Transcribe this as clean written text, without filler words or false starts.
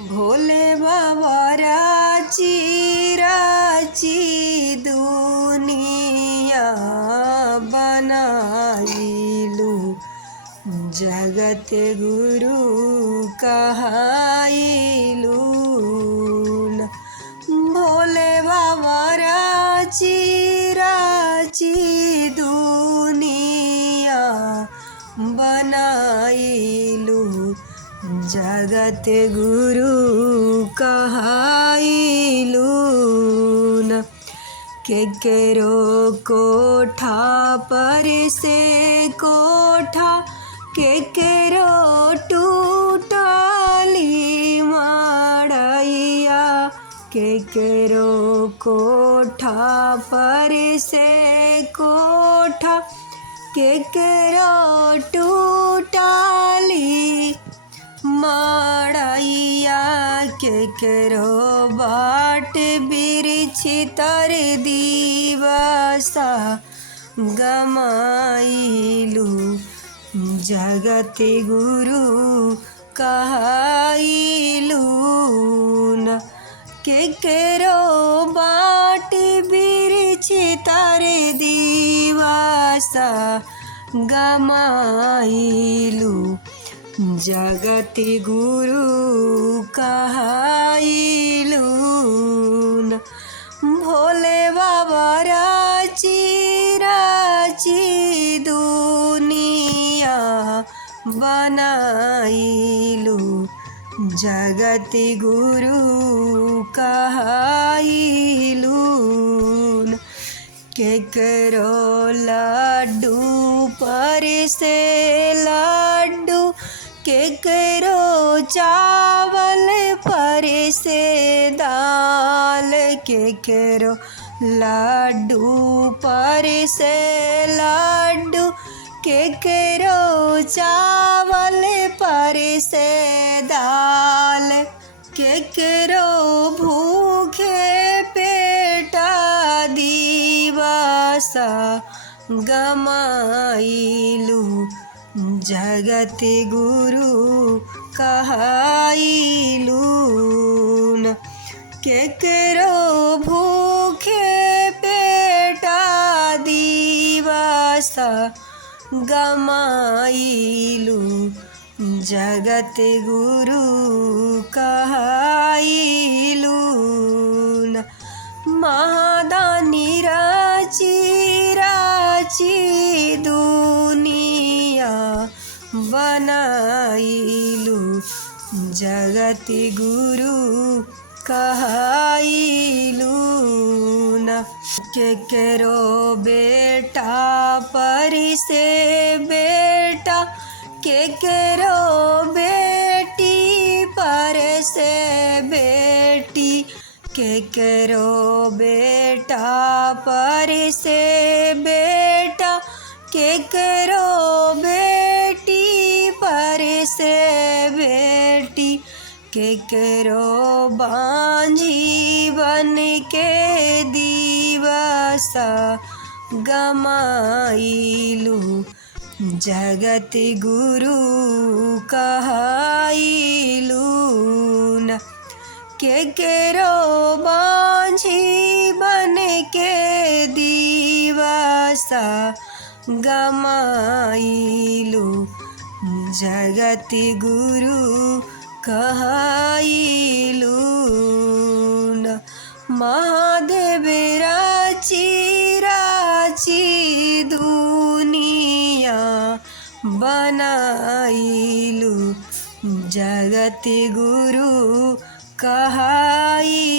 भोले बाबा राची राची दुनिया बनाइलू, जगत गुरु कहाइलू न। भोले बाबा राची राची दुनिया बनाइलू, जगत गुरु कहाइलू न। केकरो कोठा पर से कोठा केकरो टूटली माड़ैया, केकरो कोठा पर से कोठा केकरो टूटली माड़ैया, केकरो बाट बिरछी तर दिवसा गमाइलू, जगत गुरु कहाइलू न। केकरो बाट बिरछी तर दिवसा गमाइलू, जगत गुरु कहाइलू न। भोले बाबा राची राची दुनिया बनाइलू, जगत गुरु कहाइलू न। केकरो लड्डू पर से लड्डू केकरो चावल पर से दाल, केकरो लड्डू पर से लड्डू केकरो चावल पर से दाल, केकरो भूखे पेटा दिवसा गमाइलू, जगत गुरु कहाइलू न। केकरो भूखे पेटा दिवसा गमाइलू, जगत गुरु कहाइलू न। महादानी राची राची दुनिया बनाइलू, जगत गुरु कहाइलू न। केकरो बेटा पर से बेटा केकरो बेटी पर से बेटी, केकरो बेटा पर से बेटा केकरो बेटी पर से बेटी, केकरो बांझी बन के दिवसा गमाइलू, जगत गुरु कहाइलू न। केकरो बांझी बन के दिवसा गमाइलू, जगत गुरु कहाइलू न। महादेव राची राची दुनिया बनाइलू, जगत गुरु कहाइलू।